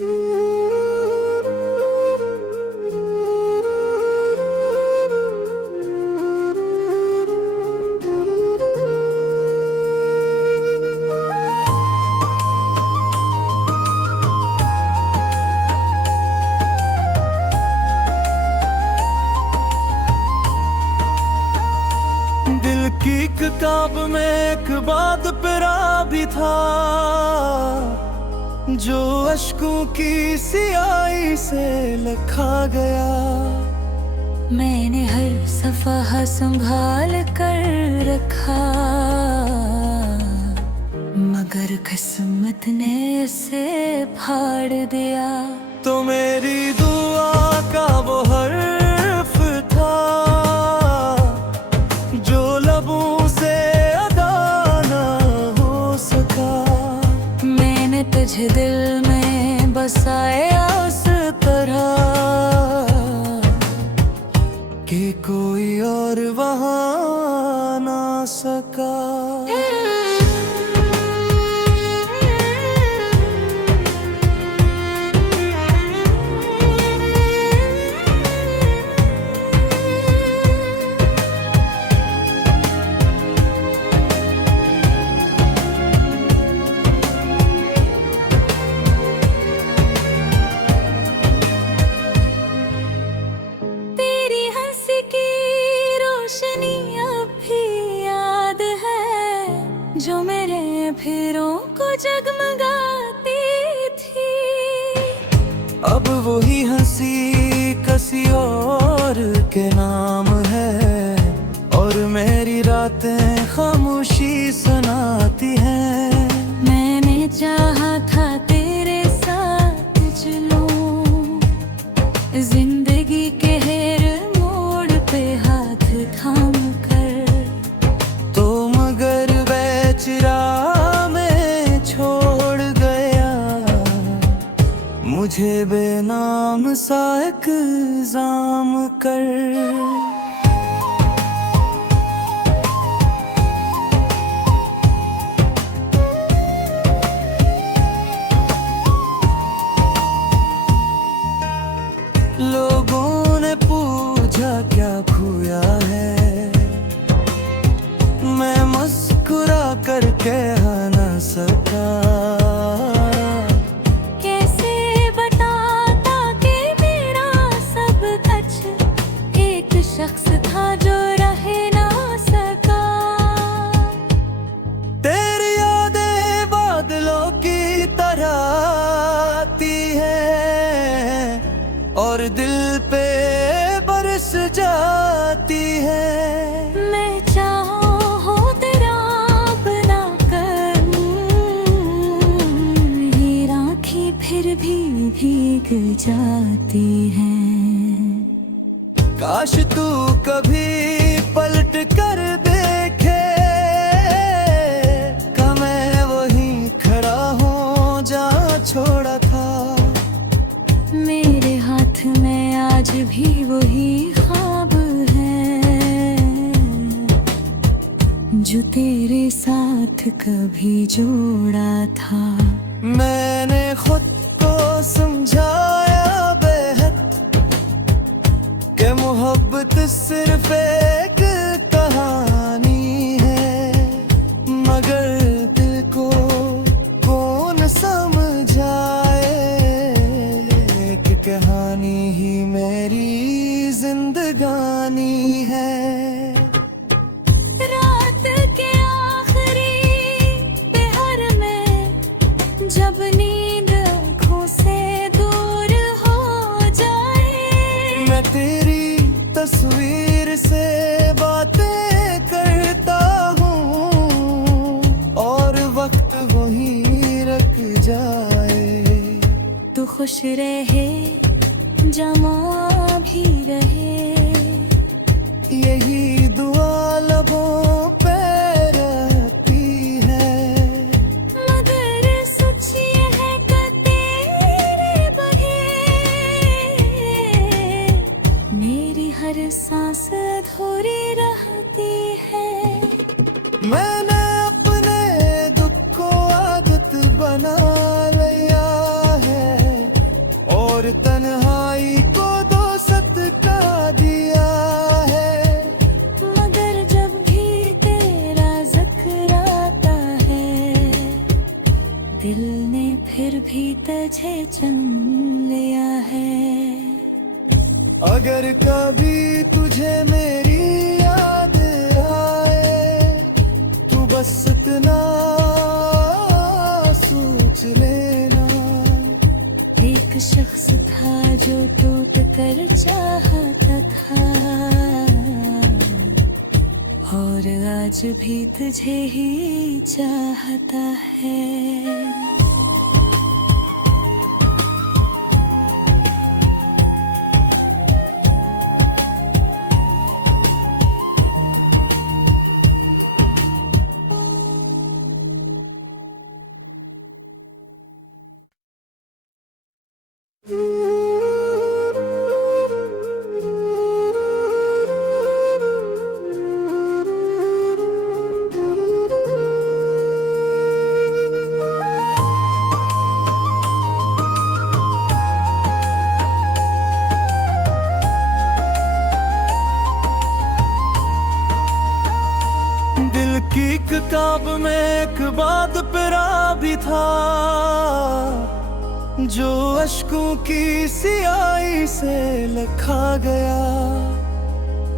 दिल की किताब में एक बात पिरा भी था, जो अश्कों की सियाही से लिखा गया। मैंने हर सफ़ा संभाल कर रखा, मगर किस्मत ने इसे फाड़ दिया। तो मेरी दुआ का वो हर्फ था, जो लबों से अदा ना हो सका। मैंने तुझे दिल में बसाया उस तरह कि कोई और वहाँ ना सका। जो मेरे फिरों को जगमगाती थी, अब वही हंसी किसी और के नाम है, और मेरी रातें खामोशी सुनाती हैं। मैंने चाहा था तेरे साथ चलूं, जिंदगी के हर मोड़ पे हाथ थाम कर, तो मगर चिरा में छोड़ गया मुझे बेनाम सा इल्जाम कर। लोगों ने पूछा क्या खोया है, मैं मुस्कुरा करके न सका। कैसे बताता कि मेरा सब कुछ एक शख्स था जो रह ना सका। तेरी यादें बादलों की तरह आती है और दिल पे बरस जाती है। मैं चाहूं तेरा बना कर ये राखें फिर भी भीग जाती हैं। काश तू कभी पलट कर देखे, कि मैं वहीं खड़ा हूँ जहाँ छोड़ा था। मेरे हाथ में आज भी वही ख्वाब है, जो तेरे साथ कभी जोड़ा था। मैंने खुद को समझाया बेहद कि मोहब्बत सिर्फ एक कहानी है, मगर दिल को कौन समझाए कि कहानी ही मेरी जिंदगानी है। रात के आखिरी पहर में जब नींद आँखों से दूर हो जाए, मैं तेरी तस्वीर से बातें करता हूँ और वक्त वहीं रुक जाए। तू खुश रहे जमा भी रहे, यही दुआ लबों पे रहती है। मगर सच ये है कि तेरे बगैर मेरी हर सांस अधूरी रहती है। मैंने अपने दुख को आदत बना लिया है, दिल ने फिर भी तुझे चुन लिया है। अगर कभी तुझे मेरी याद आए तू बस इतना सोच लेना। एक शख्स था जो टूट कर चाहता था, और आज भी तुझे ही चाहता है। दिल की किताब में एक बात पिरा भी था, जो अश्कों की सियाही से लिखा गया।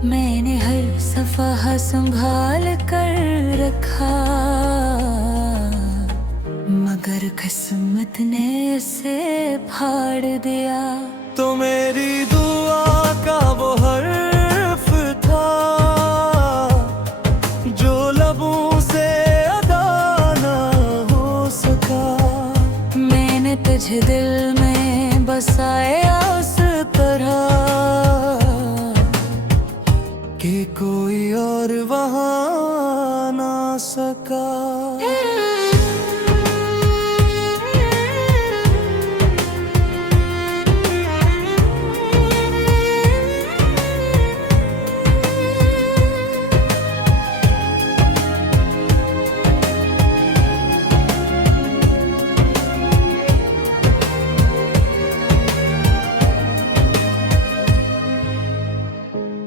मैंने हर सफ़ा संभाल कर रखा, मगर किस्मत ने इसे फाड़ दिया। तो मेरी दुआ का वो हर्फ था जो लबों से अदा ना हो सका। मैंने तुझे दिल में बसाया उस तरह कि कोई और वहाँ ना सका।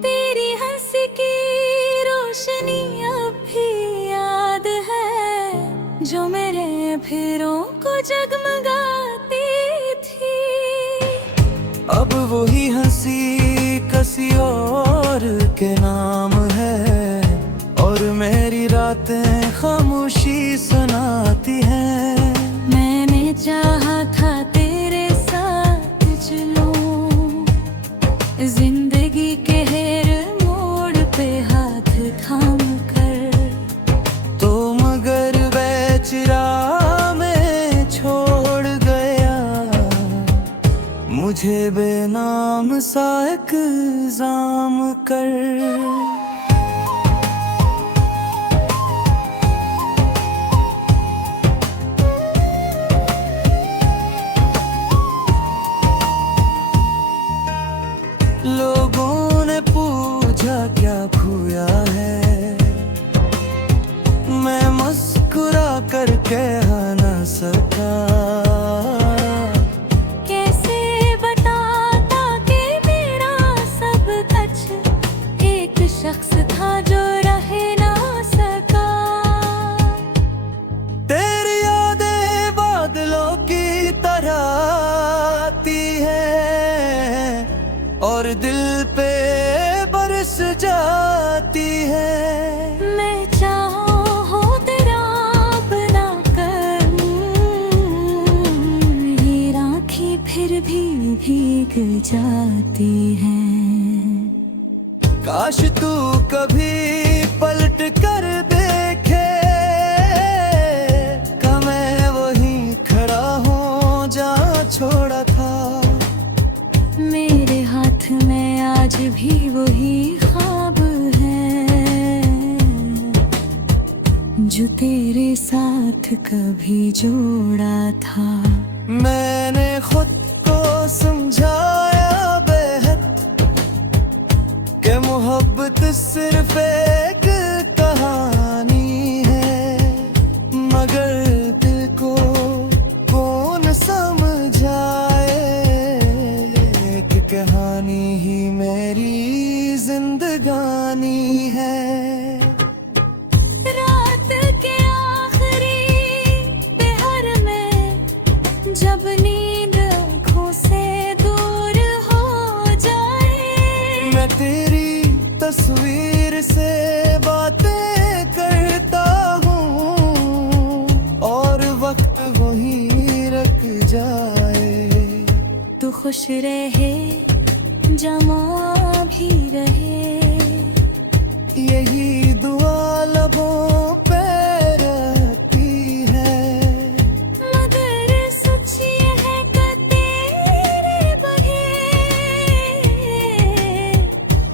तेरी हंसी की रोशनी अब भी याद है, जो मेरे फिरों को जगमगाती थी। अब वही हंसी किसी और के नाम है, और मेरी रातें खामोशी सुनाती हैं। मैंने चाहा था तेरे साथ चलूं, जिंदगी के हर मोड़ पे हाथ थाम कर। तो मगर बेचरा में छोड़ गया मुझे बेनाम सा इल्जाम कर। लोगों ने पूछा क्या खोया है, मैं मुस्कुरा कर कह न सका। कैसे बताता कि मेरा सब कुछ एक शख्स था जो रह ना सका। तेरी यादें बादलों की तरह आती है और दिल पे बरस जाती है। मैं चाहूं तेरा बना कर, ये राखें फिर भी भीग जाती हैं। काश तू कभी पलट कर देखे, का मैं वहीं खड़ा हूँ जहाँ छोड़ा था। मेरे हाथ में आज भी वही ख्वाब है, जो तेरे साथ कभी जोड़ा था। मैंने खुद को समझाया बेहद कि मोहब्बत सिर्फ एक कहानी है, मगर दिल को कौन समझाए कि कहानी ही मेरी जिंदगानी है। रात के आखिरी पहर में खुश रहे, जमा भी रहे। यही दुआ लबों पे रहती है, मगर सच ये है कि तेरे बगैर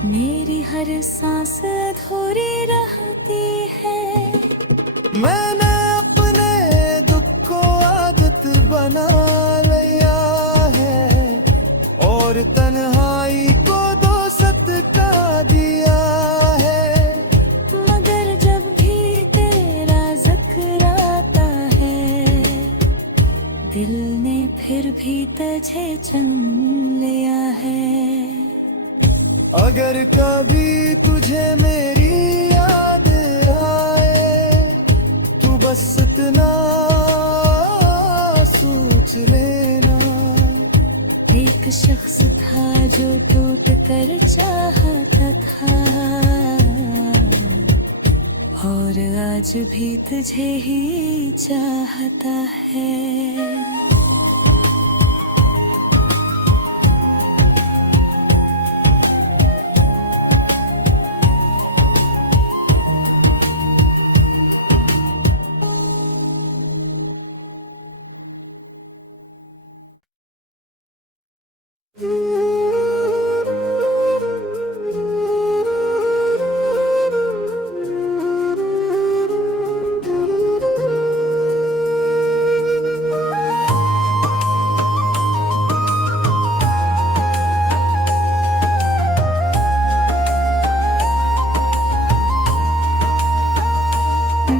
मेरी हर सांस अधूरी रहती है। मैंने अपने दुख को आदत बना लिया है और तन्हाई को दोस्त का दिया है। मगर जब भी तेरा जिक्र आता है, दिल ने फिर भी तुझे चुन लिया है। अगर कभी तुझे मेरी याद आए, तू बस इतना सोच लेना। एक शख्स था जो टूट कर चाहता था, और आज भी तुझे ही चाहता है।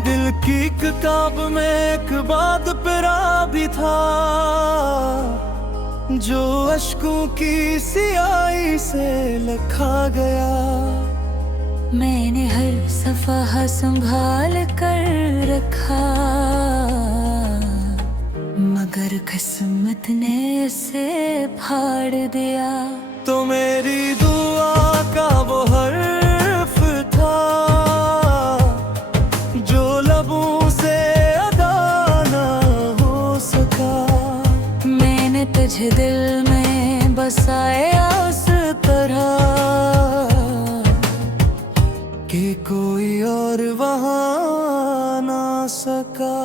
दिल की किताब में एक बात पिरा भी था, जो अश्कों की सियाही से लिखा गया। मैंने हर सफ़ा संभाल कर रखा, मगर किस्मत ने इसे फाड़ दिया। तो मेरी दुआ का वो हर्फ था, जो लबों से अदा ना हो सका। मैंने तुझे दिल में बसाया उस तरह कि कोई और वहाँ ना सका।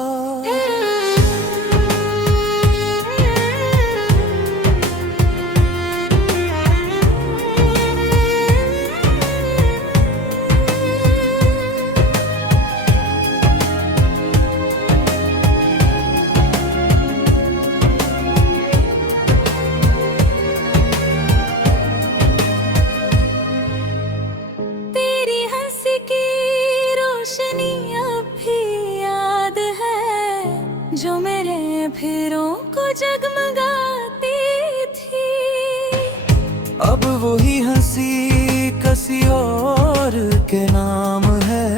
तेरी हंसी की रोशनी अब भी याद है, जो मेरे फिरों को जगमगाती थी। अब वही हंसी किसी और के नाम है,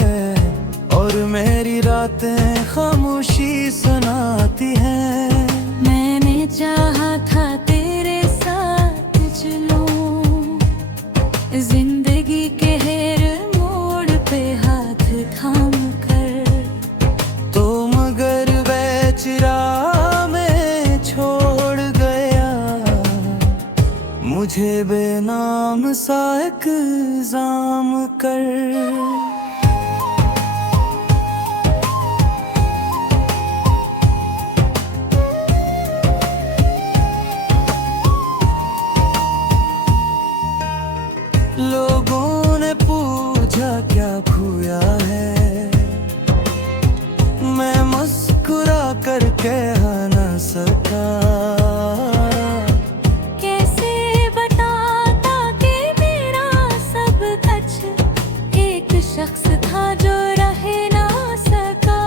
और मेरी रातें खामोशी सुनाती हैं। मैंने चाहा था तेरे साथ चलूं, जिंदगी के हर मोड़ पे हाथ थाम कर। तो मगर बेचरा में छोड़ गया, मुझे बेनाम सा इल्जाम कर। लोगों ने पूछा क्या खोया है, मैं मुस्कुरा कर कह न सका। कैसे बताता कि मेरा सब कुछ एक शख्स था जो रह ना सका।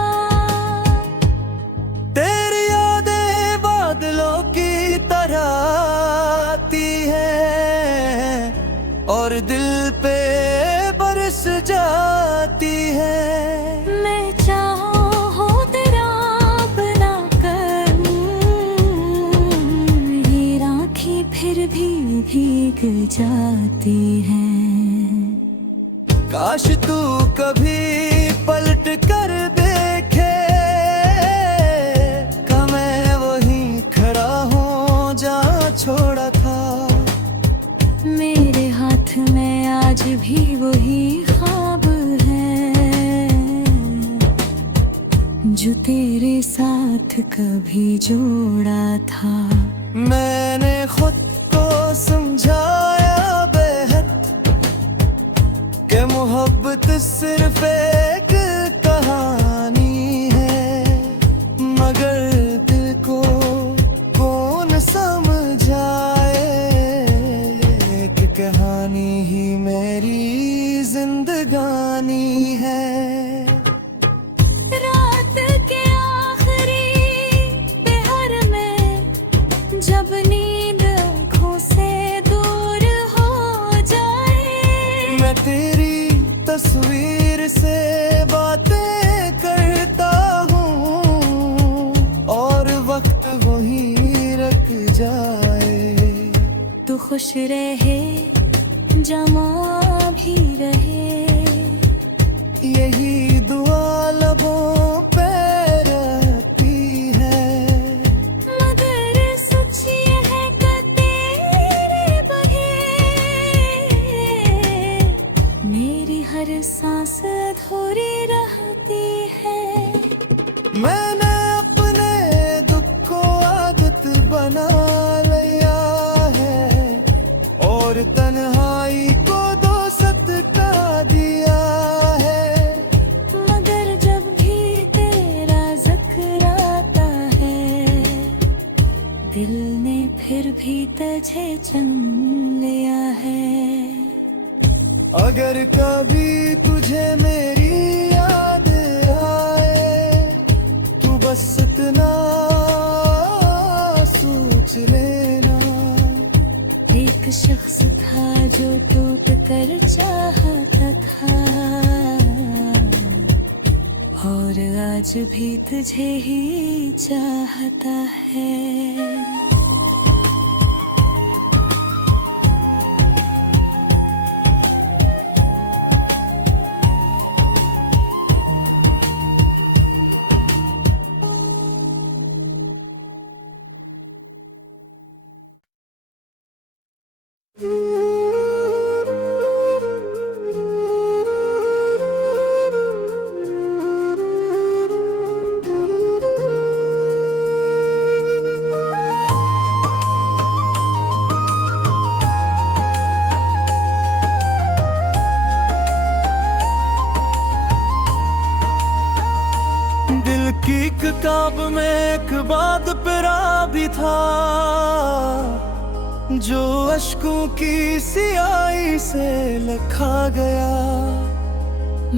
तेरी यादें बादलों की तरह आती है और दिल पे बरस जाती है। मैं चाहूं तेरा बना कर, ये राखी फिर भी भीग जाती है। काश तू कभी पलट कर देखे, कि मैं वहीं खड़ा हूँ जहाँ छोड़ा था। जो तेरे साथ कभी जोड़ा था। मैंने खुद को समझाया बेहद कि मोहब्बत सिर्फ एक कहानी है, मगर दिल को कौन समझाए कि कहानी ही मेरी जिंदगानी है। रात के आखिरी पहर में जब नींद आँखों से दूर हो जाए, मैं तेरी तस्वीर से बातें करता हूँ और वक्त वहीं रुक जाए। तू खुश रहे जमा भी रहे, यही दुआ लबों पे रहती है। मगर सच ये है कि तेरे बगैर मेरी हर सांस अधूरी रहती है। मैंने अपने दुख को आदत बना लिया है और तन्हाई को दोस्त का दिया है। मगर जब भी तेरा जिक्र आता है, दिल ने फिर भी तुझे चुन लिया है। अगर कभी तुझे मेरी याद आए, तू बस इतना सोच लेना। एक शख्स था जो टूट कर चाहता था, और आज भी तुझे ही चाहता है। दिल की किताब में एक बात पिरा भी था, जो अश्कों की सियाही से लिखा गया।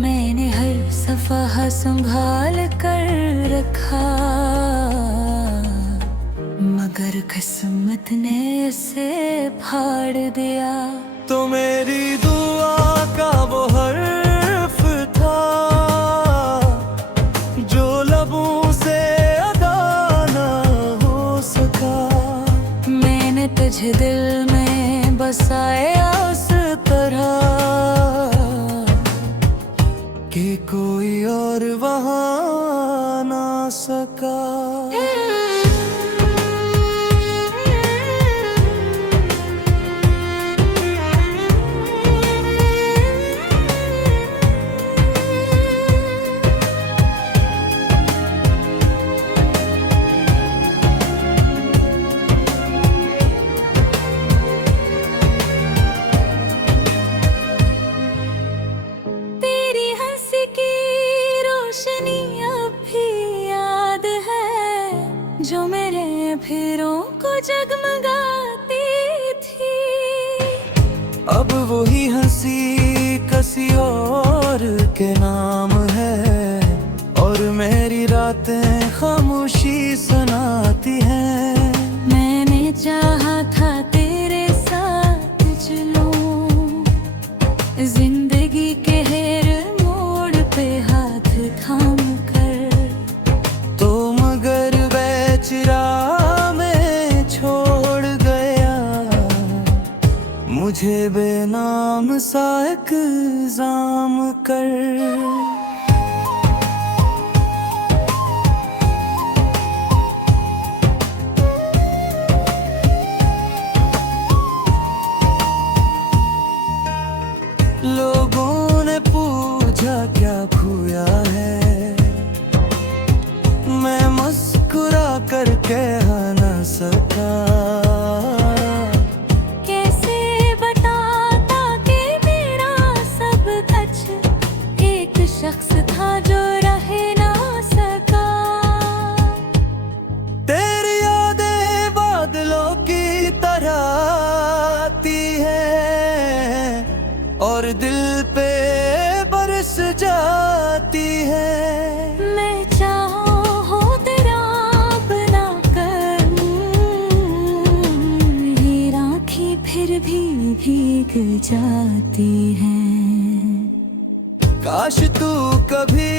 मैंने हर सफ़ा संभाल कर रखा, मगर किस्मत ने इसे फाड़ दिया। तो मेरी दुआ का वो हर्फ था जो लबों से अदा ना हो सका। मैंने तुझे दिल में बसाया उस तरह कि कोई और वहाँ ना सका। तेरी हंसी की रोशनी अब भी याद है, जो मेरे फिरों को जगमगाती थी। अब वही हंसी किसी और के नाम है, और मेरी रातें खामोशी सुनाती हैं। मैंने चाहा था तेरे साथ चलूं, जिंदगी के हर मोड़ पे हाथ थाम कर, तो मगर बेचरा में छोड़ गया मुझे बेनाम सा इल्जाम कर। लोगों ने पूछा क्या खोया है, दिल पे बरस जाती है। मैं चाहो तेरा बना कर ये राखी फिर भी भीग जाती है। काश तू कभी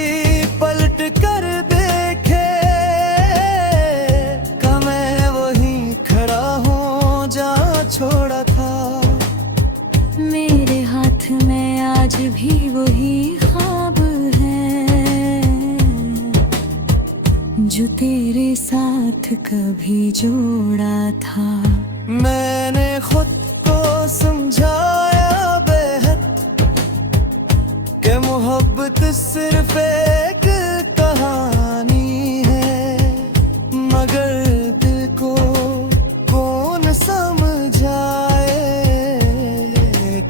पलट कर देखे कि मैं वहीं खड़ा हूँ जहाँ छोड़ा था। मेरे हाथ में आज भी वही ख्वाब है जो तेरे साथ कभी जोड़ा था। मैंने खुद को समझाया कि मोहब्बत सिर्फ एक कहानी है, मगर दिल को कौन समझाए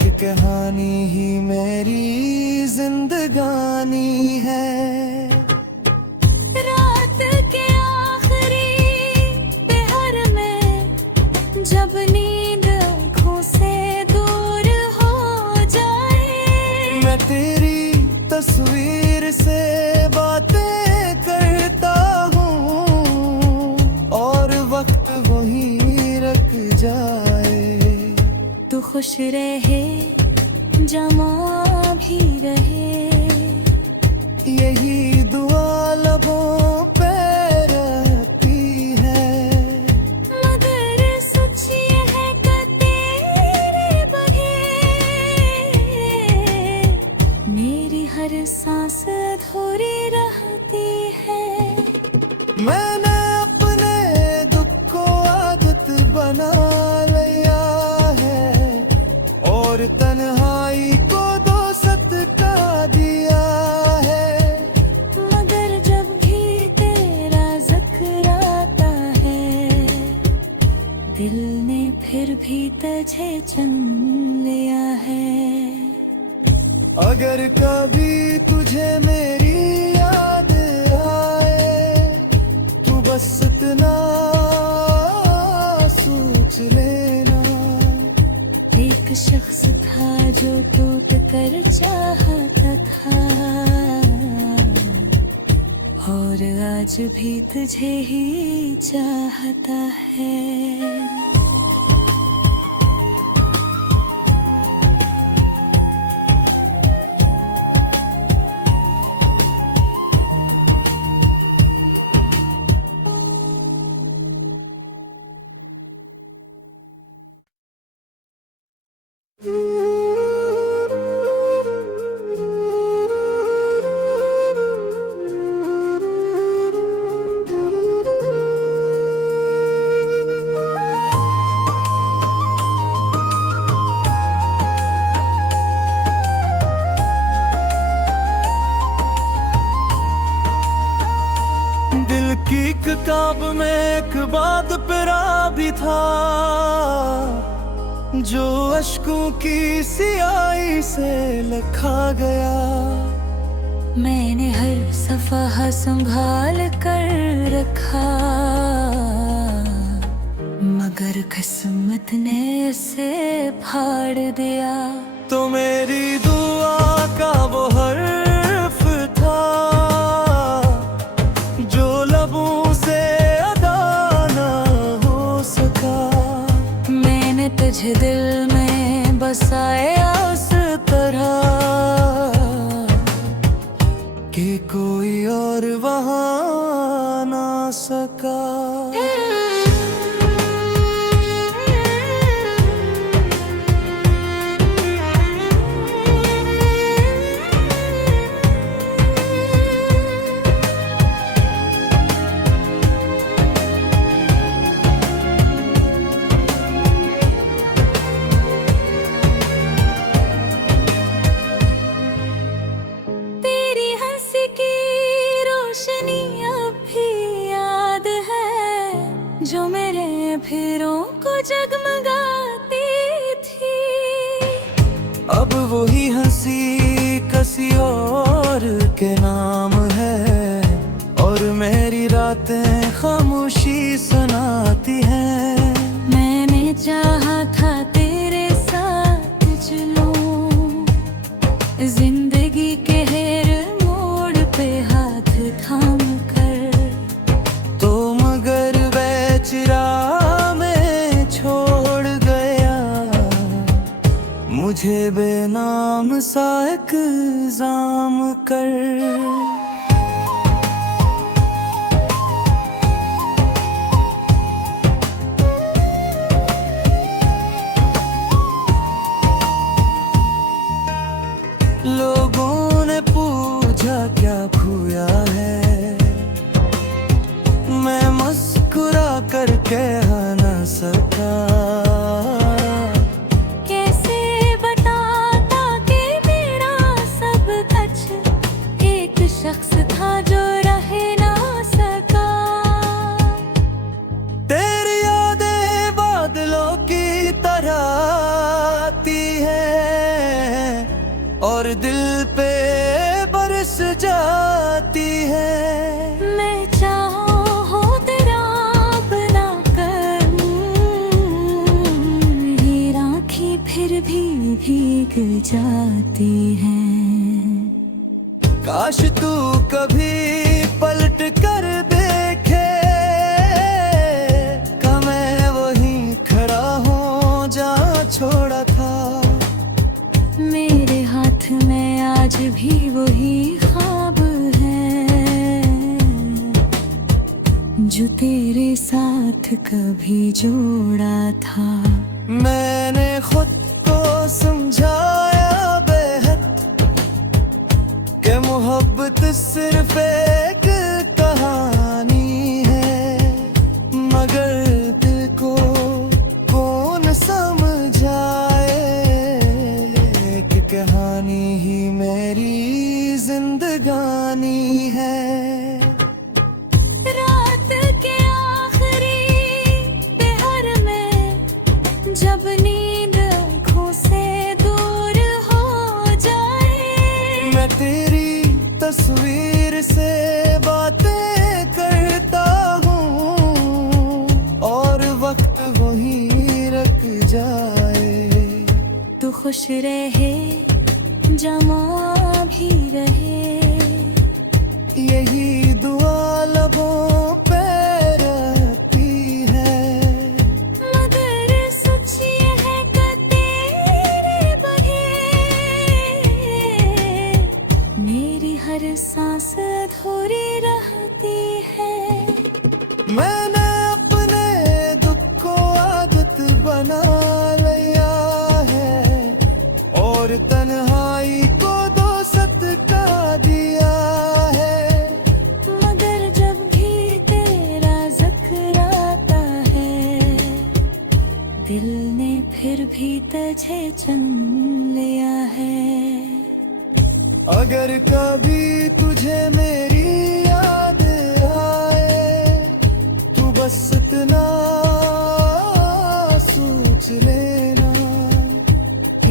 कि कहानी ही मेरी जिंदगानी है। रात के आखिरी पहर में जब नींद आँखों से दूर हो जाए, मैं तेरी तस्वीर से बातें करता हूँ और वक्त वहीं रुक जाए। तू खुश रहे जमा भी रहे, यही दुआ लबों पे रहती है। मगर सच ये है कि तेरे बगैर मेरी हर सांस अधूरी रहती है। मैंने अपने दुख को आदत बना लिया है और तन्हाई को दोस्त का दिया है। मगर जब भी तेरा जिक्र आता है, दिल ने फिर भी तुझे चुन लिया है। अगर कभी तुझे मेरी याद आए तू बस इतना सोच लेना। एक शख्स था जो टूट कर चाहता था और आज भी तुझे ही चाहता है। दिल की किताब में एक बात पिरा भी था जो अश्कों की सियाही से लिखा गया। मैंने हर सफ़हा संभाल कर रखा, मगर किस्मत ने इसे फाड़ दिया। तो मेरी दुआ का वो हर्फ था जो लबों से अदा ना हो सका। मैंने तुझे दिल में बसाया उस तरह कि कोई और वहाँ ना सका। तेरी हंसी की रोशनी अब भी याद है जो मेरे फिरों को जगमगाती थी। अब वही हंसी किसी और के नाम है और मेरी रातें खामोशी सुनाती हैं। मैंने चाहा था तेरे साथ चलूं, थे बेनाम सा इल्जाम कर। लोगों ने पूछा क्या खोया है, मैं मुस्कुरा कर कह न सका। कैसे बताता कि मेरा सब कुछ एक शख्स था जो रह ना सका। तेरी यादें बादलों की तरह आती है और दिल पे बरस जाती है। मैं चाहूं तेरा बना कर ये राखी फिर भी भीग जाती हैं। काश तू कभी पलट कर देखे, का मैं वहीं खड़ा हूँ जहाँ छोड़ा था। मेरे हाथ में आज भी वही ख्वाब है जो तेरे साथ कभी जोड़ा था। मैंने खुद को समझाया बेहद कि मोहब्बत सिर्फ एक कहानी है, मगर दिल को कौन समझाए कि कहानी ही मेरी जिंदगानी है। रात के आखिरी पहर में जब नींद आँखों से दूर हो जाए, मैं तेरी तस्वीर से बातें करता हूँ और वक्त वहीं रुक जाए। तू खुश रहे जमा भी रहे, यही दुआ लबों पे रहती है। मगर सच ये है कि तेरे बगैर मेरी हर सांस अधूरी रहती है। मैंने अपने दुख को आदत बना लिया है और तन्हाई को दोस्त का दिया है। मगर जब भी तेरा जिक्र आता है, दिल ने फिर भी तुझे चुन लिया है। अगर कभी तुझे मेरी याद आए, तू बस इतना सोच लेना।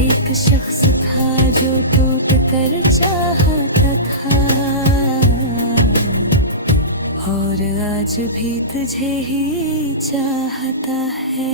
एक शख्स था जो टूट कर चाहता था और आज भी तुझे ही चाहता है।